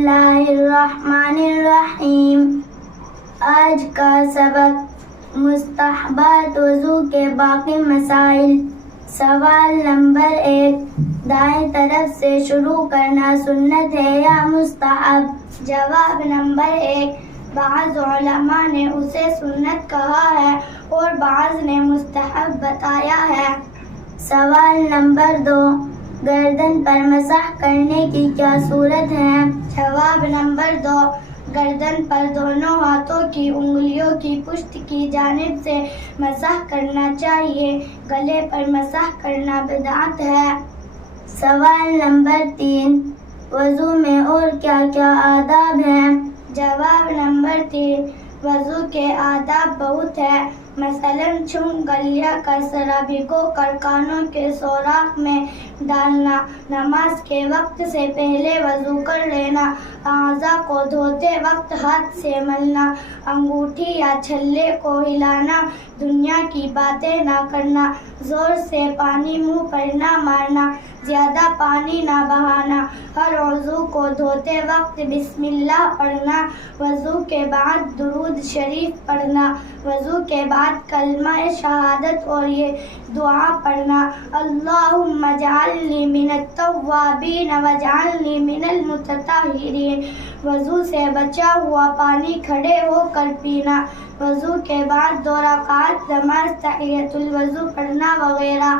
اللہ الرحمن الرحیم۔ آج کا سبق مستحبات وضو کے باقی مسائل۔ سوال نمبر 1، دائیں طرف سے شروع کرنا سنت ہے یا مستحب؟ جواب نمبر 1، بعض علماء نے اسے سنت کہا ہے اور بعض نے مستحب بتایا ہے۔ سوال نمبر 2، گردن پر مسح کرنے کی کیا صورت ہے؟ جواب نمبر 2، گردن پر دونوں ہاتھوں کی انگلیوں کی پشت کی جانب سے مسح کرنا چاہیے۔ گلے پر مسح کرنا بدعت ہے۔ سوال نمبر 3، وضو میں اور کیا کیا آداب ہیں؟ جواب نمبر 3، وضو کے آداب بہت ہیں، مثلاً گلیہ کا سرا بھگو کر کانوں کے سوراخ میں ڈالنا، نماز کے وقت سے پہلے وضو کر لینا، اعضاء کو دھوتے وقت ہاتھ سے ملنا، انگوٹھی یا چھلے کو ہلانا، دنیا کی باتیں نہ کرنا، زور سے پانی منہ پر نہ مارنا، زیادہ پانی نہ بہانا، ہر عضو کو دھوتے وقت بسم اللہ پڑھنا، وضو کے بعد درود شریف پڑھنا، وضو کے بعد کلمہ شہادت اور یہ دعا پڑھنا، اللہم اجعلنی من التوابین واجعلنی من المتطہرین، وضو سے بچا ہوا پانی کھڑے ہو کر پینا، وضو کے بعد 2 رکعت نماز تحیۃ الوضو پڑھنا وغیرہ۔